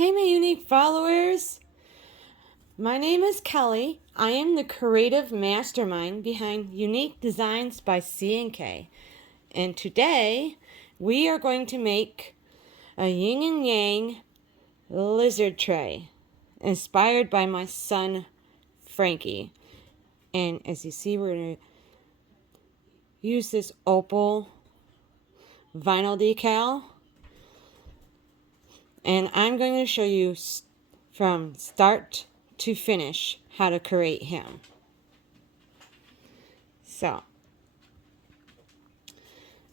Hey, my unique followers! My name is Kelly. I am the creative mastermind behind Unique Designs by C&K. And today, we are going to make a Yin and Yang lizard tray inspired by my son, Frankie. And as you see, we're going to use this opal vinyl decal. And I'm going to show you from start to finish how to create him. So,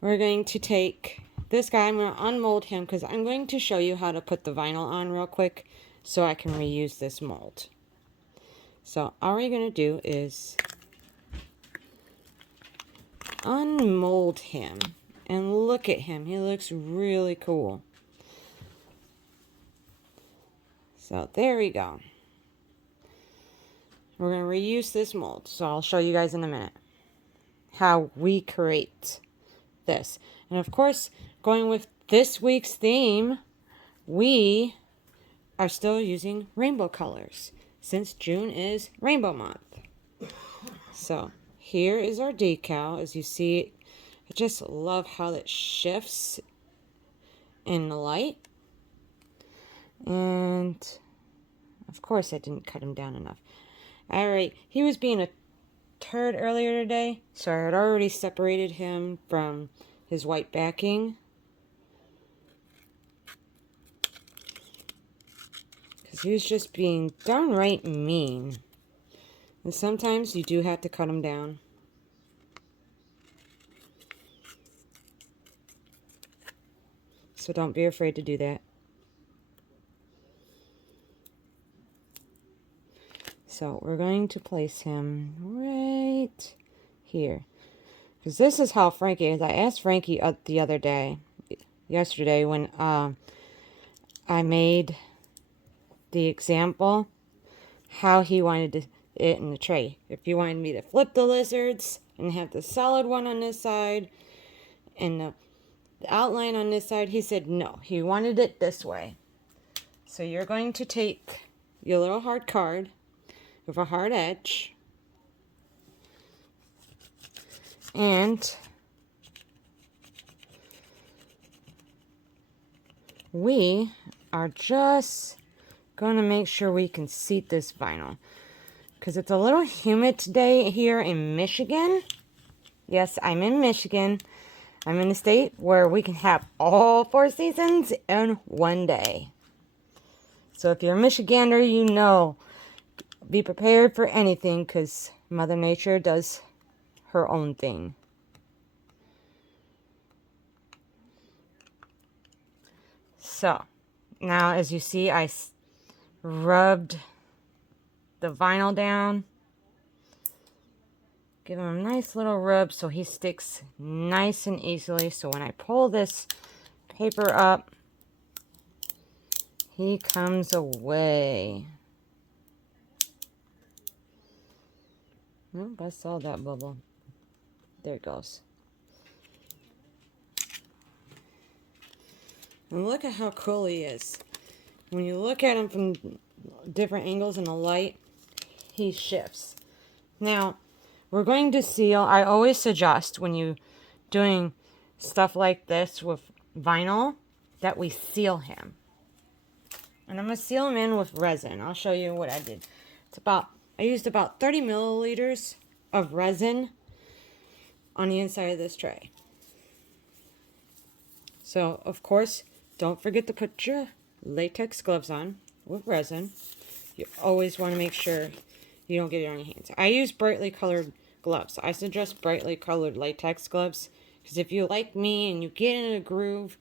we're going to take this guy, I'm going to unmold him because I'm going to show you how to put the vinyl on real quick so I can reuse this mold. So, all we're going to do is unmold him. And look at him, he looks really cool. So, there we go. We're going to reuse this mold, so I'll show you guys in a minute how we create this. And of course, going with this week's theme, we are still using rainbow colors since June is Rainbow Month. So here is our decal. As you see, I just love how it shifts in the light. And of course I didn't cut him down enough. Alright, he was being a turd earlier today, so I had already separated him from his white backing. Because he was just being downright mean. And sometimes you do have to cut him down. So don't be afraid to do that. So we're going to place him right here. Because this is how Frankie is. I asked Frankie the other day, yesterday, when I made the example, how he wanted it in the tray. If he wanted me to flip the lizards and have the solid one on this side and the outline on this side, he said no. He wanted it this way. So you're going to take your little hard card with a hard edge, and we are just going to make sure we can seat this vinyl because it's a little humid today here in Michigan. Yes, I'm in Michigan. I'm in the state where we can have all 4 seasons in one day. So if you're a Michigander, you know, be prepared for anything because Mother Nature does her own thing. So, now as you see, I rubbed the vinyl down. Give him a nice little rub so he sticks nice and easily. So when I pull this paper up, he comes away. Oh, I saw that bubble. There it goes. And look at how cool he is. When you look at him from different angles in the light, he shifts. Now, we're going to seal. I always suggest when you're doing stuff like this with vinyl that we seal him. And I'm going to seal him in with resin. I'll show you what I did. I used about 30 milliliters of resin on the inside of this tray. So, of course, don't forget to put your latex gloves on with resin. You always want to make sure you don't get it on your hands. I use brightly colored gloves. I suggest brightly colored latex gloves because if you like me and you get in a groove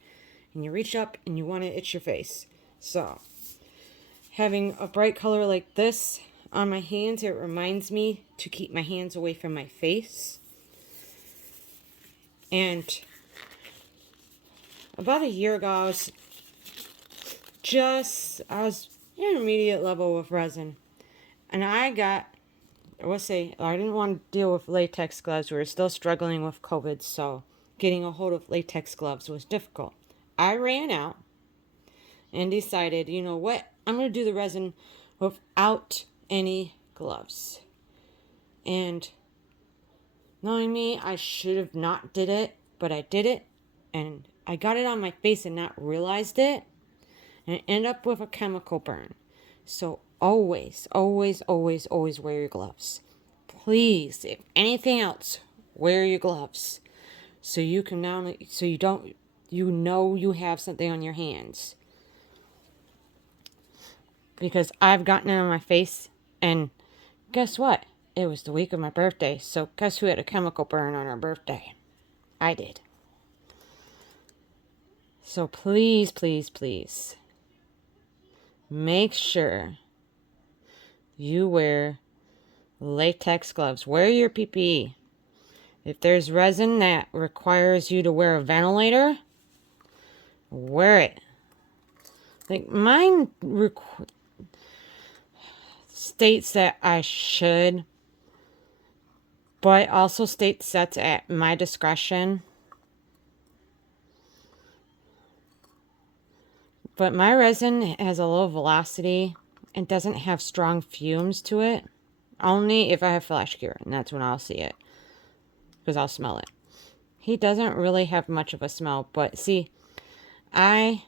and you reach up and you want to itch your face. So, having a bright color like this on my hands, it reminds me to keep my hands away from my face. And about a year ago, I was intermediate level with resin. And I didn't want to deal with latex gloves. We were still struggling with COVID, so getting a hold of latex gloves was difficult. I ran out. and decided, you know what, I'm going to do the resin without any gloves. And knowing me, I should have not did it, but I did it, and I got it on my face and not realized it, and end up with a chemical burn. So always, always, always, always wear your gloves. Please, if anything else, wear your gloves. So you can now, so you don't, you know you have something on your hands. Because I've gotten it on my face, and guess what? It was the week of my birthday, so guess who had a chemical burn on her birthday? I did. So please, please, please, make sure you wear latex gloves. Wear your PPE. If there's resin that requires you to wear a ventilator, wear it. Like mine states that I should, but also states that's at my discretion. But my resin has a low velocity and doesn't have strong fumes to it. Only if I have flash cure, and that's when I'll see it. Because I'll smell it. He doesn't really have much of a smell, but see, I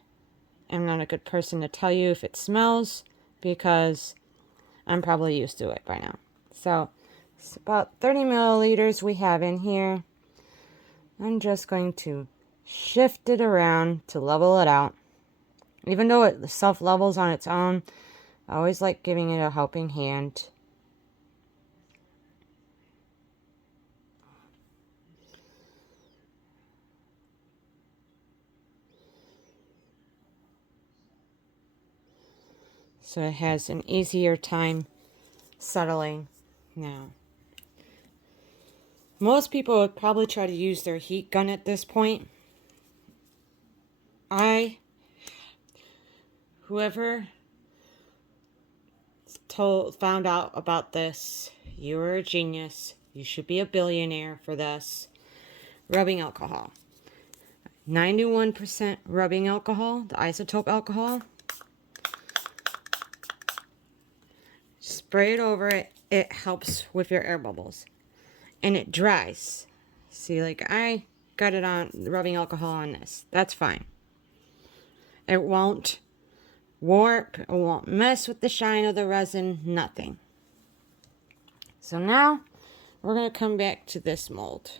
am not a good person to tell you if it smells because I'm probably used to it by now. So, it's about 30 milliliters we have in here. I'm just going to shift it around to level it out. Even though it self-levels on its own, I always like giving it a helping hand. So it has an easier time settling now. Most people would probably try to use their heat gun at this point. Whoever found out about this, you were a genius. You should be a billionaire for this. Rubbing alcohol. 91% rubbing alcohol, the isotope alcohol. Spray it over it. It helps with your air bubbles. And it dries. See, like I got it on rubbing alcohol on this. That's fine. It won't warp. It won't mess with the shine of the resin. Nothing. So now we're going to come back to this mold.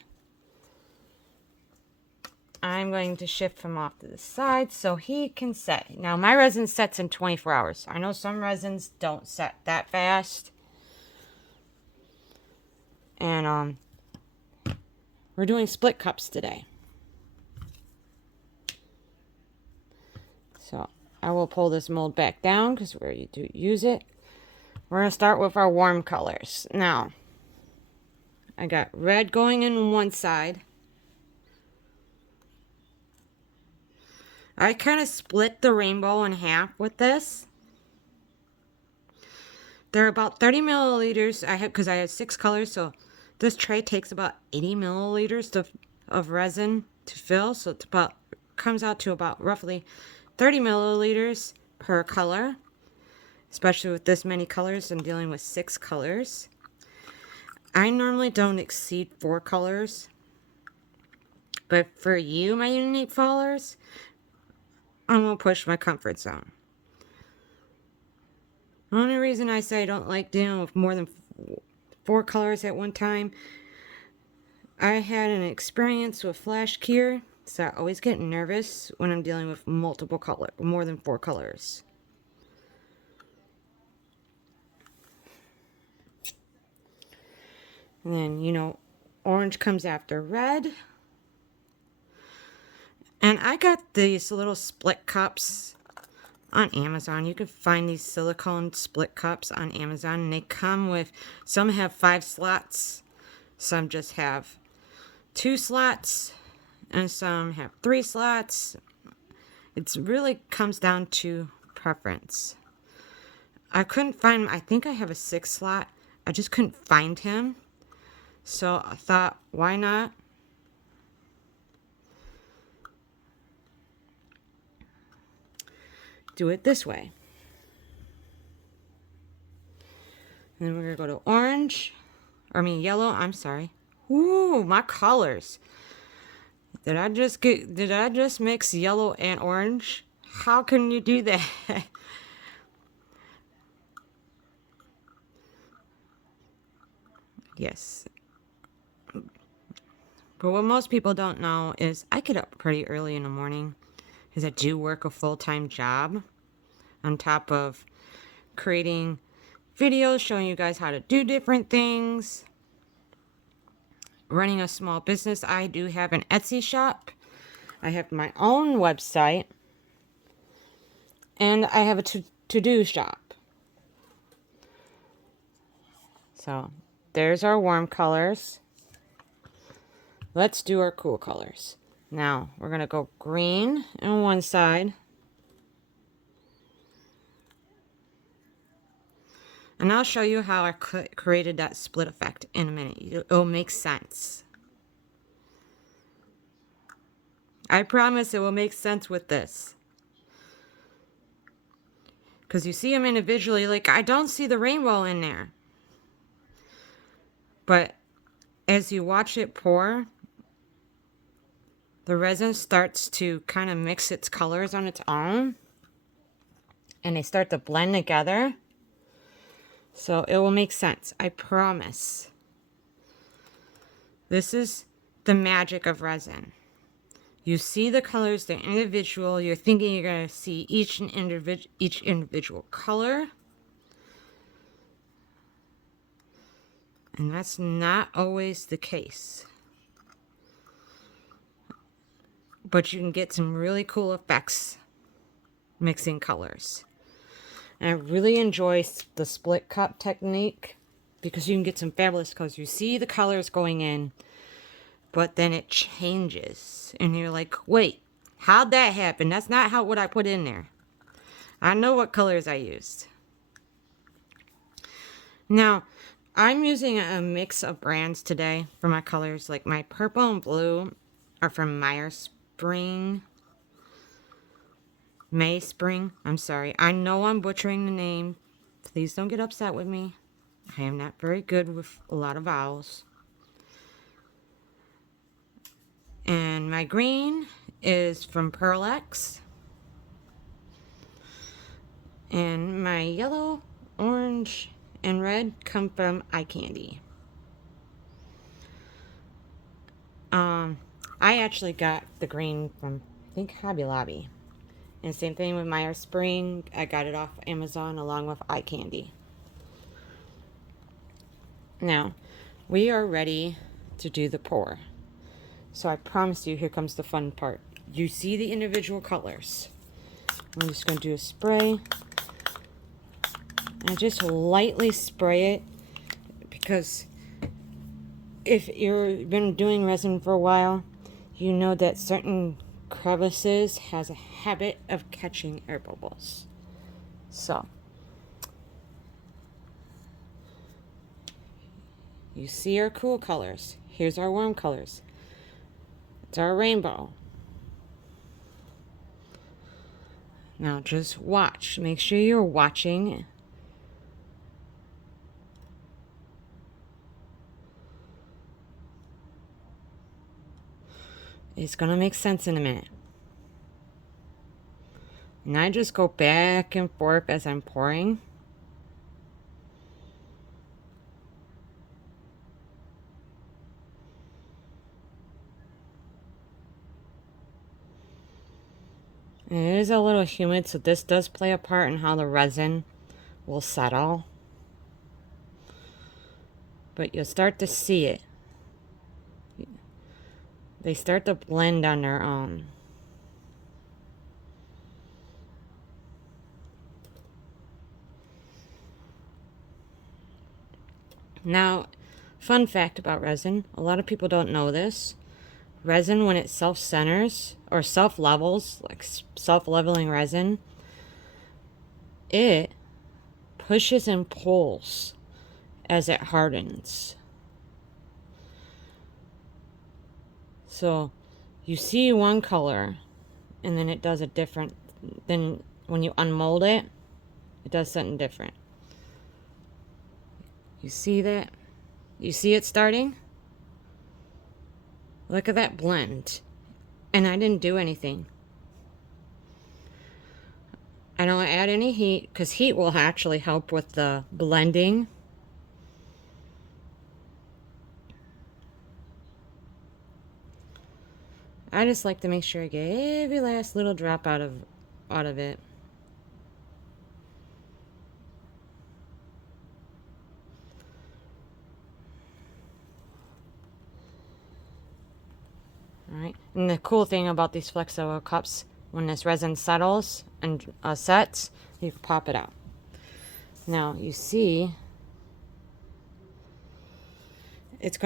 I'm going to shift him off to the side so he can set. Now my resin sets in 24 hours. I know some resins don't set that fast. And we're doing split cups today. So I will pull this mold back down because we're going to use it. We're going to start with our warm colors. Now, I got red going in one side. I kind of split the rainbow in half with this. They're about 30 milliliters. Because I had 6 colors, so this tray takes about 80 milliliters of resin to fill. So it's comes out to about roughly 30 milliliters per color. Especially with this many colors, I'm dealing with 6 colors. I normally don't exceed 4 colors. But for you, my unique followers, I'm going to push my comfort zone. The only reason I say I don't like dealing with more than 4 colors at one time, I had an experience with flash cure, so I always get nervous when I'm dealing with more than 4 colors. And then, you know, orange comes after red. And I got these little split cups on Amazon. You can find these silicone split cups on Amazon. And they come with, some have 5 slots. Some just have 2 slots. And some have 3 slots. It really comes down to preference. I couldn't find, I think I have a 6 slot. I just couldn't find him. So I thought, why not? do it this way. And then we're going to go to orange. Or I mean yellow, I'm sorry. Ooh, my colors. Did I just mix yellow and orange? How can you do that? Yes. But what most people don't know is I get up pretty early in the morning because I do work a full-time job on top of creating videos showing you guys how to do different things. Running a small business. I do have an Etsy shop. I have my own website. And I have a to-do shop. So there's our warm colors. Let's do our cool colors. Now we're going to go green on one side. And I'll show you how I created that split effect in a minute. It'll make sense. I promise it will make sense with this. Because you see them individually, like I don't see the rainbow in there. But as you watch it pour, the resin starts to kind of mix its colors on its own. And they start to blend together. So it will make sense, I promise. This is the magic of resin. You see the colors, they're individual. You're thinking you're going to see each individual color. And that's not always the case. But you can get some really cool effects mixing colors. And I really enjoy the split cup technique because you can get some fabulous colors. You see the colors going in, but then it changes. And you're like, wait, how'd that happen? That's not what I put in there. I know what colors I used. Now, I'm using a mix of brands today for my colors. Like my purple and blue are from Mayspring. I'm sorry. I know I'm butchering the name. Please don't get upset with me. I am not very good with a lot of vowels. And my green is from Pearl-X. And my yellow, orange, and red come from Eye Candy. I actually got the green from, I think, Hobby Lobby. And same thing with Mayspring. I got it off Amazon along with Eye Candy. Now, we are ready to do the pour. So I promise you, here comes the fun part. You see the individual colors. I'm just going to do a spray. And just lightly spray it because if you've been doing resin for a while, you know that certain crevices has a habit of catching air bubbles. So you see our cool colors. Here's our warm colors. It's our rainbow. Now just watch. Make sure you're watching. It's going to make sense in a minute. And I just go back and forth as I'm pouring. And it is a little humid, so this does play a part in how the resin will settle. But you'll start to see it. They start to blend on their own. Now, fun fact about resin, a lot of people don't know this. Resin, when it self-centers or self-levels, like self-leveling resin, it pushes and pulls as it hardens. So you see one color and then it does a different, then when you unmold it, it does something different. You see that? You see it starting? Look at that blend. And I didn't do anything. I don't add any heat because heat will actually help with the blending. I just like to make sure I get every last little drop out of it. Alright, and the cool thing about these Flexo cups, when this resin settles and sets, you can pop it out. Now, you see, it's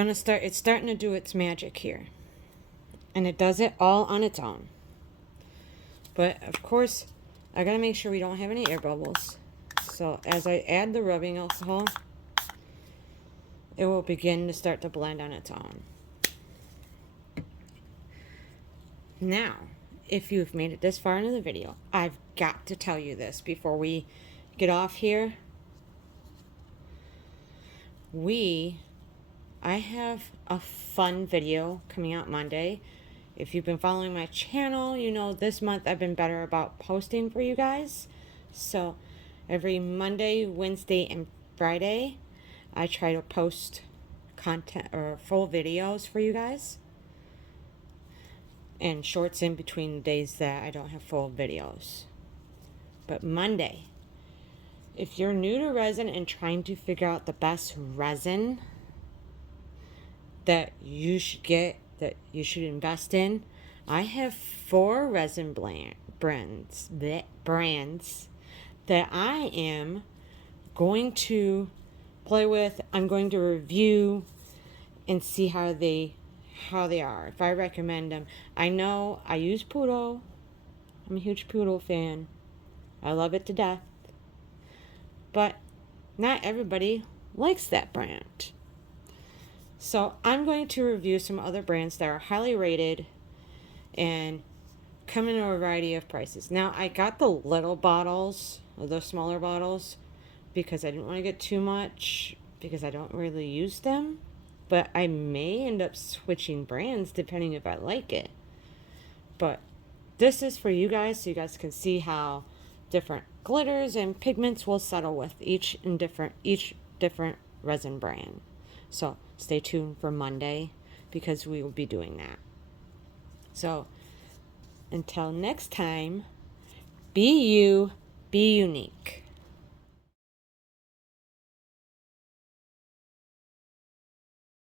starting to do its magic here. And it does it all on its own. But, of course, I gotta make sure we don't have any air bubbles. So, as I add the rubbing alcohol, it will begin to start to blend on its own. Now, if you've made it this far into the video, I've got to tell you this before we get off here. I have a fun video coming out Monday. If you've been following my channel, you know this month I've been better about posting for you guys. So every Monday, Wednesday, and Friday, I try to post content or full videos for you guys. And shorts in between days that I don't have full videos. But Monday, if you're new to resin and trying to figure out the best resin that you should get, that you should invest in, I have 4 resin brands that I am going to play with. I'm going to review and see how they are, if I recommend them. I know I use Poodle. I'm a huge Poodle fan. I love it to death. But not everybody likes that brand. So I'm going to review some other brands that are highly rated and come in a variety of prices. Now, I got the little bottles, or the smaller bottles, because I didn't want to get too much, because I don't really use them. But I may end up switching brands depending if I like it. But this is for you guys, so you guys can see how different glitters and pigments will settle with each different resin brand. So stay tuned for Monday, because we will be doing that. So until next time, be you, be unique.